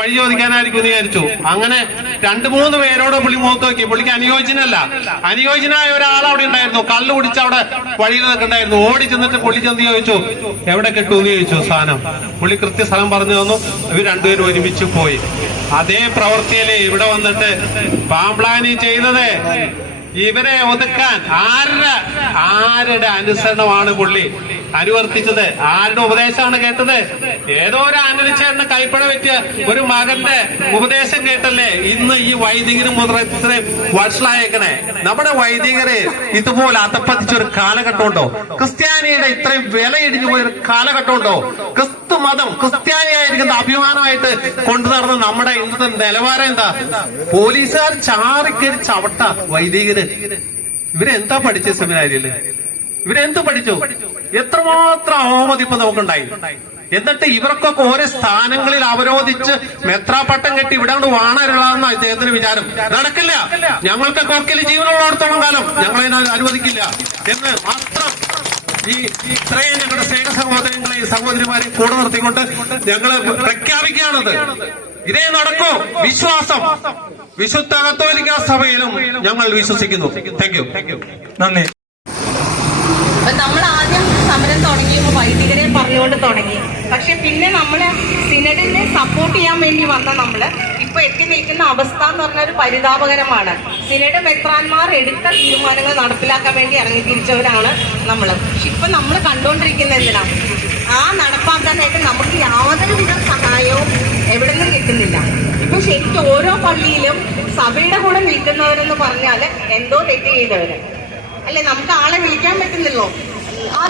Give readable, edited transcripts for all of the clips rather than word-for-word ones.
വഴി ചോദിക്കാനായിരിക്കും വിചാരിച്ചു. അങ്ങനെ 2-3 പേരോട് പുള്ളി മുഖത്ത് നോക്കി. പുള്ളിക്ക് അനുയോജ്യനായ ഒരാൾ അവിടെ ഉണ്ടായിരുന്നു. കള്ളു കുടിച്ച് അവിടെ വഴിയിൽ നിൽക്കണ്ടായിരുന്നു. ഓടി ചെന്നിട്ട് പുള്ളി ചെന്ന് ചോദിച്ചു, എവിടെ കിട്ടൂന്ന് ചോദിച്ചു സാധനം. പുള്ളി കൃത്യ സ്ഥലം പറഞ്ഞു തന്നു. ഇവർ രണ്ടുപേരും ഒരുമിച്ച് പോയി. അതേ പ്രവൃത്തിയില് ഇവിടെ വന്നിട്ട് പാംപ്ലാനി ചെയ്തത് ഇവരെ ഒതുക്കാൻ ആരുടെ അനുസരണമാണ് പുള്ളി അനുവർത്തിച്ചത്? ആരുടെ ഉപദേശമാണ് കേട്ടത്? ഏതോ ഒരു ആന്റണിച്ചേട്ടന് കൈപ്പഴ പറ്റിയ ഒരു മകന്റെ ഉപദേശം കേട്ടല്ലേ ഇന്ന് ഈ വൈദികരും മുതൽ ഇത്രയും വഷളായേക്കണേ. നമ്മുടെ വൈദികരെ ഇതുപോലെ അധപ്പതിച്ചൊരു കാലഘട്ടമുണ്ടോ? ക്രിസ്ത്യാനിയുടെ ഇത്രയും വില ഇടിഞ്ഞു പോയൊരു കാലഘട്ടമുണ്ടോ? ക്രിസ്തു മതം ക്രിസ്ത്യാനിയായിരിക്കുന്ന അഭിമാനമായിട്ട് കൊണ്ടു നടന്ന നമ്മുടെ ഇന്നത്തെ നിലവാരം എന്താ? പോലീസുകാർ ചാറിക്കരി ചവിട്ട വൈദികര്. ഇവരെന്താ പഠിച്ച സെമിനാരിയില്? ഇവരെന്ത് പഠിച്ചു? എത്രമാത്രം അവമതിപ്പ് നമുക്കുണ്ടായി. എന്നിട്ട് ഇവർക്കൊക്കെ ഓരോ സ്ഥാനങ്ങളിൽ അവരോധിച്ച് മെത്രാപ്പട്ടം കെട്ടി ഇവിടെ കൊണ്ട് വാണരുള്ളതെന്ന അദ്ദേഹത്തിന് വിചാരം. നടക്കില്ല. ഞങ്ങൾക്കൊക്കെ ഒരിക്കലും ജീവനുള്ളിടത്തോളം കാലം ഞങ്ങളതിനെ അനുവദിക്കില്ല എന്ന് മാത്രം ഈ ഇത്രയും ഞങ്ങളുടെ സ്നേഹ സഹോദരങ്ങളെയും സഹോദരിമാരെയും കൂടെ നിർത്തിക്കൊണ്ട് ഞങ്ങൾ പ്രഖ്യാപിക്കുകയാണത്. ഇതേ നടക്കൂ. വിശ്വാസം വിശുദ്ധ കത്തോലിക്ക സഭയിലും ഞങ്ങൾ വിശ്വസിക്കുന്നു. Thank you. നന്ദി. നമ്മൾ ആദ്യം സമരം തുടങ്ങിയപ്പോൾ വൈദികരെ പറഞ്ഞുകൊണ്ട് തുടങ്ങി. പക്ഷെ പിന്നെ നമ്മള് സിനഡിനെ സപ്പോർട്ട് ചെയ്യാൻ വേണ്ടി വന്ന നമ്മള് ഇപ്പൊ എത്തി നിൽക്കുന്ന അവസ്ഥ എന്ന് പറഞ്ഞ ഒരു പരിതാപകരമാണ്. സിനഡ് മെത്രാന്മാർ എടുത്ത തീരുമാനങ്ങൾ നടപ്പിലാക്കാൻ വേണ്ടി ഇറങ്ങി തിരിച്ചവരാണ് നമ്മള്. പക്ഷെ ഇപ്പൊ നമ്മൾ കണ്ടുകൊണ്ടിരിക്കുന്ന എന്തിനാ? ആ നടപ്പാക്കാനായിട്ട് നമുക്ക് യാതൊരുവിധ സഹായവും എവിടെ നിന്നും കിട്ടുന്നില്ല. ഇപ്പൊ ശരിക്കും ഓരോ പള്ളിയിലും സഭയുടെ കൂടെ നിൽക്കുന്നവരെന്ന് പറഞ്ഞാല് എന്തോ തെറ്റ് ചെയ്തവര് അല്ലെ. നമുക്ക് ആളെ വിളിക്കാൻ പറ്റുന്നില്ലോ.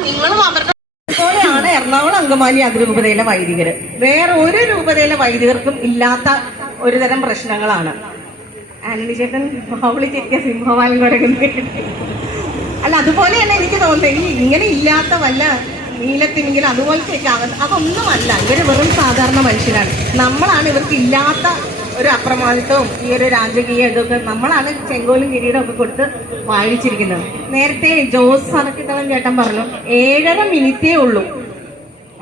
നിങ്ങളും അവരുടെ പോലെയാണ് എറണാകുളം അങ്കമാലി അതിരൂപതയിലെ വൈദികര്. വേറെ ഒരു രൂപതയിലെ വൈദികർക്കും ഇല്ലാത്ത ഒരു തരം പ്രശ്നങ്ങളാണ്. ആന്റണി ചേട്ടൻ വിളിച്ചിരിക്കുക സിംഹവാലം കുരങ്ങുന്ന അല്ല. അതുപോലെ തന്നെ എനിക്ക് തോന്നുന്നത് ഇങ്ങനെ ഇല്ലാത്ത വല്ല നീലത്തിനെങ്കിലും അതുപോലത്തെ അതൊന്നുമല്ല. ഇവര് വെറും സാധാരണ മനുഷ്യരാണ്. നമ്മളാണ് ഇവർക്ക് ഇല്ലാത്ത ഒരു അപ്രമാദിത്വവും ഈ ഒരു രാജകീയ ഇതൊക്കെ നമ്മളാണ് ചെങ്കോലും കിരീടം ഒക്കെ കൊടുത്ത് വാഴിച്ചിരിക്കുന്നത്. നേരത്തെ ജോസ് അറക്കിത്തളം ചേട്ടൻ പറഞ്ഞു 7.5 മിനിറ്റേ ഉള്ളൂ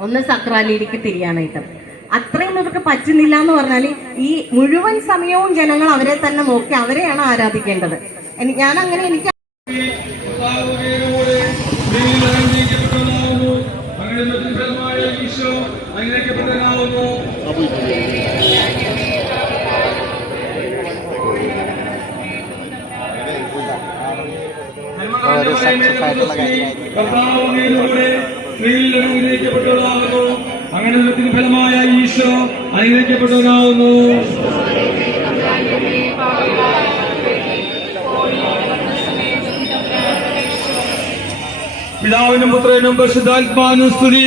ഒന്ന് സക്രാലിയിലേക്ക് തിരിയാനായിട്ട്. അത്രയും ഇവർക്ക് പറ്റുന്നില്ല എന്ന് പറഞ്ഞാൽ ഈ മുഴുവൻ സമയവും ജനങ്ങൾ അവരെ തന്നെ നോക്കി അവരെയാണ് ആരാധിക്കേണ്ടത്. ഞാൻ അങ്ങനെ എനിക്ക് അങ്ങനെ ഫലമായ ഈശോ അനുഗ്രഹിക്കപ്പെട്ടവനാകുന്നു. പിതാവിനും പുത്രനും പരിശുദ്ധാത്മാവിനും സ്തുതി.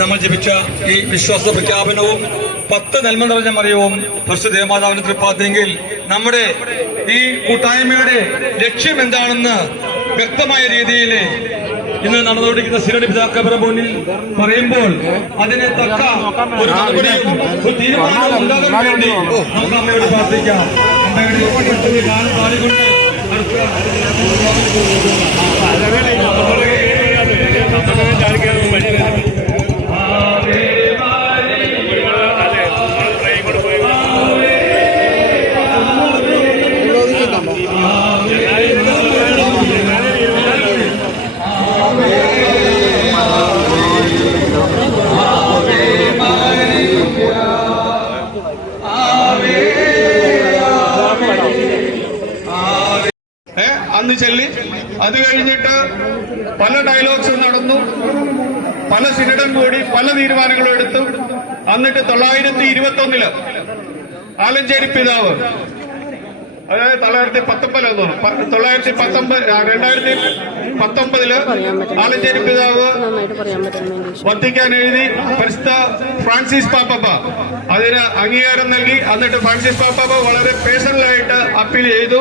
നമ്മൾ ജപിച്ച ഈ വിശ്വാസ പ്രഖ്യാപനവും 10 നന്മ നിറഞ്ഞ മറിയവും പരിശുദ്ധ ദേവമാതാവിന്റെ തൃപ്പാദമെങ്കിൽ നമ്മുടെ ഈ കൂട്ടായ്മയുടെ ലക്ഷ്യം എന്താണെന്ന് വ്യക്തമായ രീതിയിൽ ഇന്ന് നടന്നുകൊണ്ടിരിക്കുന്ന സിനഡ് പിതാക്കന്മാരുടെ മുന്നിൽ പറയുമ്പോൾ അതിനെ തക്ക ഒരു നടപടിയും ഒരു തീരുമാനവും ഉണ്ടാകാൻ വേണ്ടി നമുക്ക് അമ്മയോട് പ്രാർത്ഥിക്കാം. അമ്മയുടെ കാലം പാടിക്കൊണ്ട് അന്ന് ചെല്ലി. അത് കഴിഞ്ഞിട്ട് പല ഡയലോഗ്സ് നടന്നു, പല സിനഡും കൂടി പല തീരുമാനങ്ങളും എടുത്തു. എന്നിട്ട് 921 ആലഞ്ചേരി പിതാവ്, അതായത് 2019 ആലഞ്ചേരി പിതാവ് വത്തിക്കാൻ എഴുതി പരിശുദ്ധ ഫ്രാൻസിസ് പാപ്പ അതിന് അംഗീകാരം നൽകി. എന്നിട്ട് ഫ്രാൻസിസ് പാപ്പ വളരെ പേഴ്സണലായിട്ട് അപ്പീൽ ചെയ്തു.